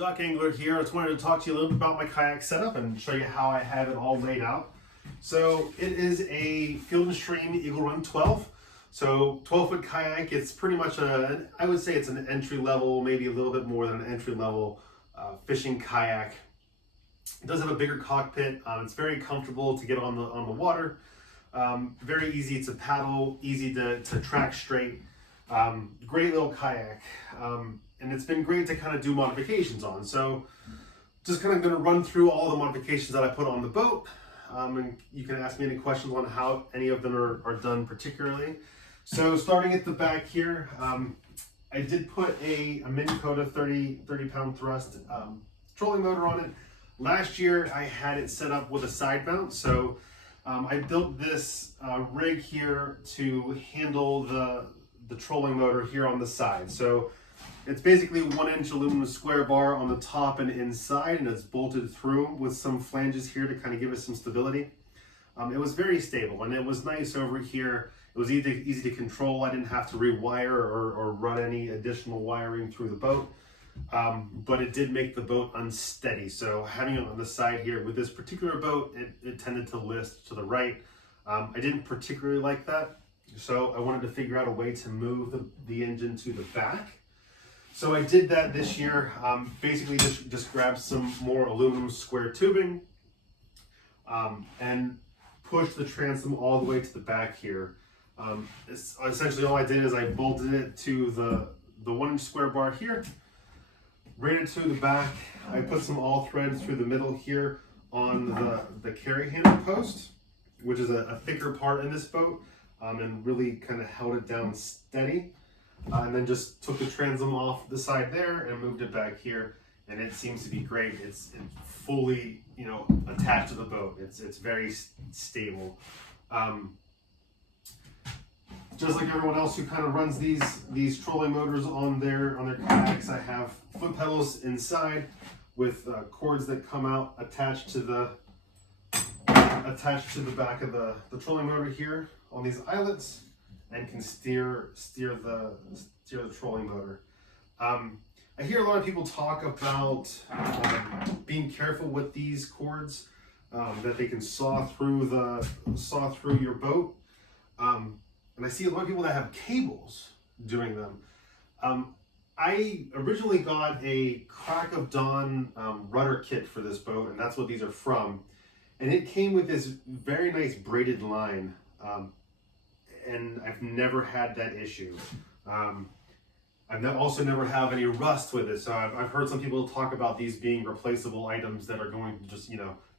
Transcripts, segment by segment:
Duck Angler here. I just wanted to talk to you a little bit about my kayak setup and show you how I have it all laid out. So it is a Field & Stream Eagle Run 12. So 12-foot kayak. It's pretty much I would say it's an entry level, maybe a little bit more than an entry level fishing kayak. It does have a bigger cockpit. It's very comfortable to get on the water. Very easy to paddle, easy to track straight. Great little kayak. And it's been great to kind of do modifications on. So just kind of going to run through all the modifications that I put on the boat. And you can ask me any questions on how any of them are done particularly. So starting at the back here, I did put a Minn Kota 30-pound thrust trolling motor on it. Last year I had it set up with a side mount. So I built this rig here to handle the trolling motor here on the side. So it's basically 1-inch aluminum square bar on the top and inside, and it's bolted through with some flanges here to kind of give it some stability. It was very stable, and it was nice over here. It was easy to control. I didn't have to rewire or run any additional wiring through the boat, but it did make the boat unsteady. So having it on the side here with this particular boat, it tended to list to the right. I didn't particularly like that, so I wanted to figure out a way to move the engine to the back. So I did that this year. Basically just grabbed some more aluminum square tubing and pushed the transom all the way to the back here. Essentially all I did is I bolted it to the 1-inch square bar here, ran it to the back. I put some all threads through the middle here on the carry handle post, which is a thicker part in this boat, and really kind of held it down steady. And then just took the transom off the side there and moved it back here, and it seems to be great. It's fully, attached to the boat. It's very stable. Just like everyone else who kind of runs these trolling motors on their kayaks, I have foot pedals inside with cords that come out attached to the back of the trolling motor here on these eyelets, and can steer the trolling motor. I hear a lot of people talk about being careful with these cords, that they can saw through your boat. And I see a lot of people that have cables doing them. I originally got a Crack of Dawn rudder kit for this boat, and that's what these are from. And it came with this very nice braided line. And I've never had that issue. I've also never have any rust with it. So I've heard some people talk about these being replaceable items that are going to just,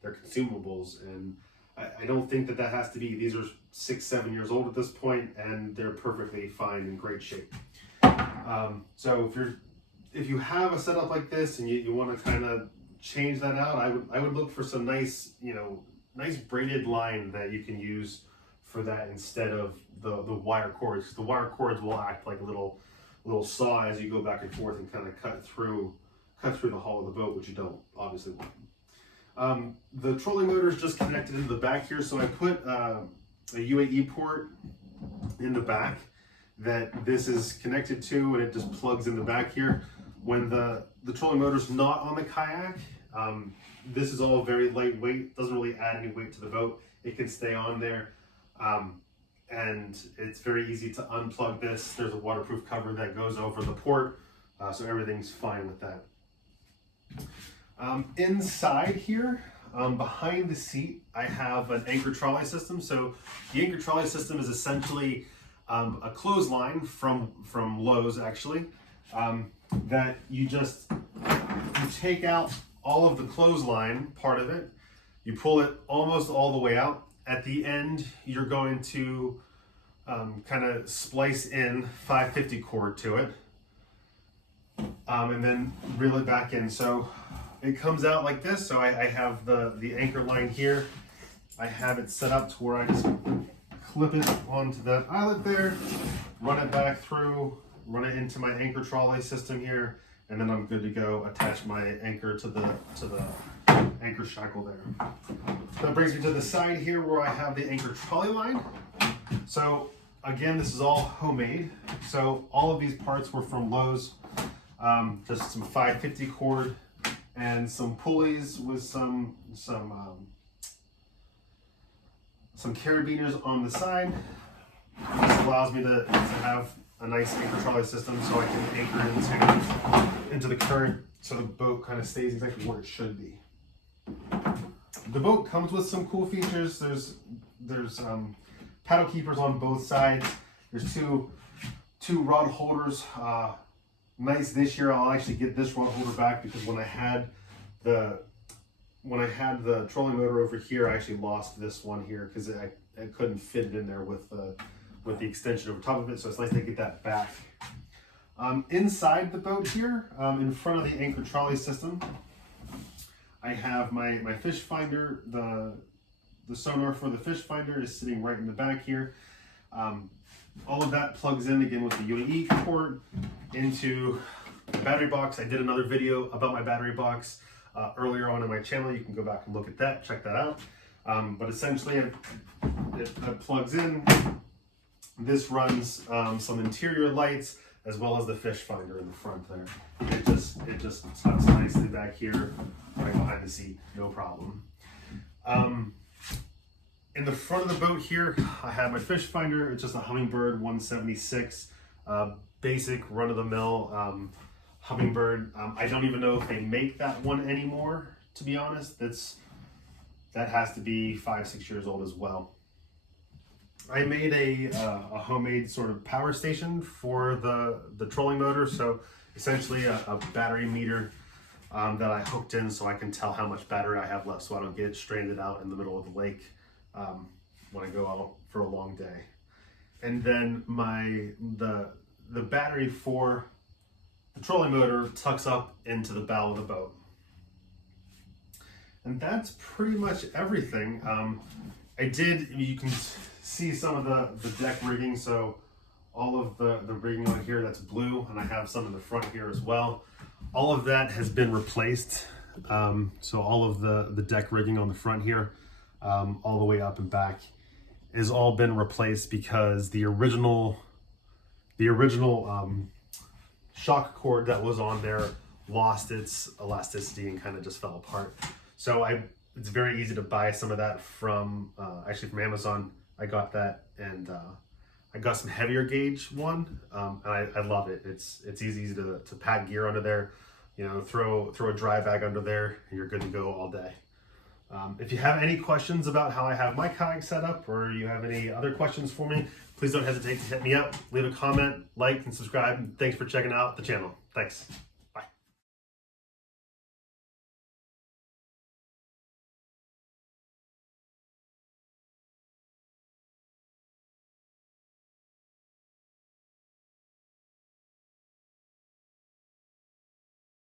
they're consumables. And I don't think that has to be. These are 6-7 years old at this point, and they're perfectly fine in great shape. So if you have a setup like this and you want to kind of change that out, I would look for some nice, nice braided line that you can use for that instead of the wire cords. The wire cords will act like a little saw as you go back and forth and kind of cut through the hull of the boat, which you don't obviously want. The trolling motor is just connected into the back here, so I put a UAE port in the back that this is connected to, and it just plugs in the back here. When the trolling motor is not on the kayak, this is all very lightweight, doesn't really add any weight to the boat. It can stay on there. And it's very easy to unplug this. There's a waterproof cover that goes over the port, so everything's fine with that. Inside here, behind the seat, I have an anchor trolley system. So the anchor trolley system is essentially a clothesline from Lowe's, actually, that you take out all of the clothesline part of it, you pull it almost all the way out. At the end, you're going to kind of splice in 550 cord to it, and then reel it back in. So it comes out like this. So I have the anchor line here. I have it set up to where I just clip it onto that eyelet there, run it back through, run it into my anchor trolley system here, and then I'm good to go. Attach my anchor to the anchor shackle there. That brings me to the side here where I have the anchor trolley line. So again, this is all homemade. So all of these parts were from Lowe's. Just some 550 cord and some pulleys with some carabiners on the side. This allows me to have a nice anchor trolley system so I can anchor into the current so the boat kind of stays exactly where it should be. The boat comes with some cool features. There's paddle keepers on both sides. There's two rod holders. Nice this year I'll actually get this rod holder back because when I had the trolley motor over here, I actually lost this one here because I couldn't fit it in there with the extension over top of it. So it's nice to get that back. Inside the boat here, in front of the anchor trolley system, I have my fish finder. The sonar for the fish finder is sitting right in the back here. All of that plugs in again with the UAE port into the battery box. I did another video about my battery box earlier on in my channel. You can go back and look at that, check that out. But essentially it plugs in. This runs some interior lights as well as the fish finder in the front there. It just tucks nicely back here, right behind the seat, no problem. In the front of the boat here, I have my fish finder. It's just a Hummingbird 176, basic run-of-the-mill Hummingbird. I don't even know if they make that one anymore, to be honest. That has to be 5-6 years old as well. I made a homemade sort of power station for the trolling motor. So essentially a battery meter that I hooked in so I can tell how much battery I have left so I don't get stranded out in the middle of the lake when I go out for a long day. And then the battery for the trolling motor tucks up into the bow of the boat. And that's pretty much everything. You can see some of the deck rigging. So all of the rigging on here, that's blue, and I have some in the front here as well. All of that has been replaced. So all of the deck rigging on the front here, all the way up and back, has all been replaced because the original shock cord that was on there lost its elasticity and kind of just fell apart. So it's very easy to buy some of that from actually from Amazon. I got that, and I got some heavier gauge one, and I love it. It's easy to pack gear under there. You know, throw a dry bag under there, and you're good to go all day. If you have any questions about how I have my kayak set up, or you have any other questions for me, please don't hesitate to hit me up. Leave a comment, like, and subscribe. Thanks for checking out the channel. Thanks.